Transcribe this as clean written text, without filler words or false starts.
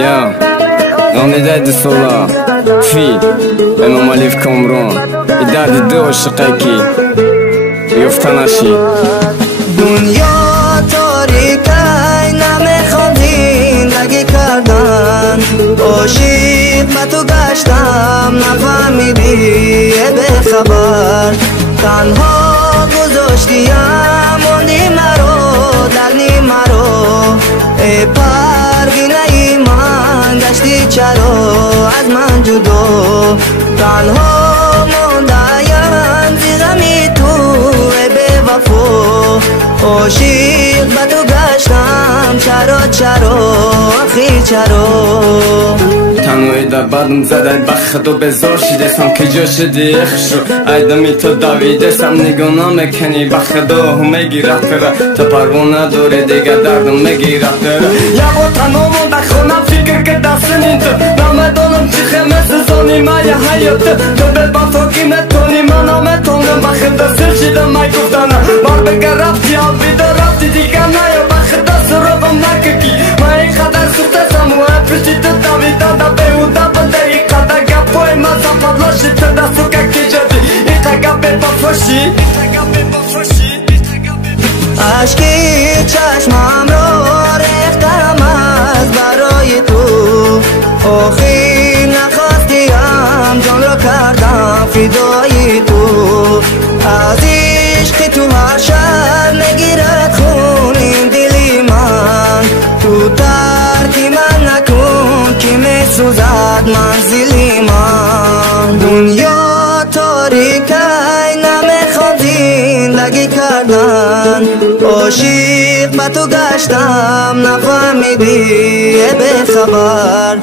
Yeah, on est dead sola في انا مالي في كامرون يداد دو شقيقي يفتناشی دنیا تاریکه نمیخوام زندگی کردن عاشق به تو گشتم نفهمیدی به خبر تنها گذاشتیم موندی مرا دلنی مرا ای پروینه من گشتی چرا از من جدا تنها مونده‌ام زی غمی تو ای به وفا عاشق به تو گشتم چرا آخی چرا تنهایی در بدم زده بخت و بزار شیدستم که جا شدی اخشو ایدمی تو دویدستم نگاه نمیکنی بخت و میگیرد پره تا پروانه دوری دیگه دردم میگیرد پره یا با تنها مونده خونم فکر که دستنی تو نمیدانم چی خیمه سزانی من یه حیات تو به بفاقی نتونی من نمیتونم بخت سر شیدم میگفتنم بار بگه رفتی آبیده رفتی دیگه نیا بخت سرابم نککی من این قدر سوختستم و پشتی تو دویدن بهوده بنده این قدر گپای مزم پدلاشی تو دستو که کی جدی این قدر به بفاشی عشقی چشمم را ریختم از برای تو آخی نخواستیم جان را کردم فدای تو از عشق تو هر شب نگیرد خون این دلی من تو ترکی من نکن که می سوزد منزلی من دنیا تاریکه نمیخوام زندگی کردن عاشق به تو گشتم نفهمیدی به خبر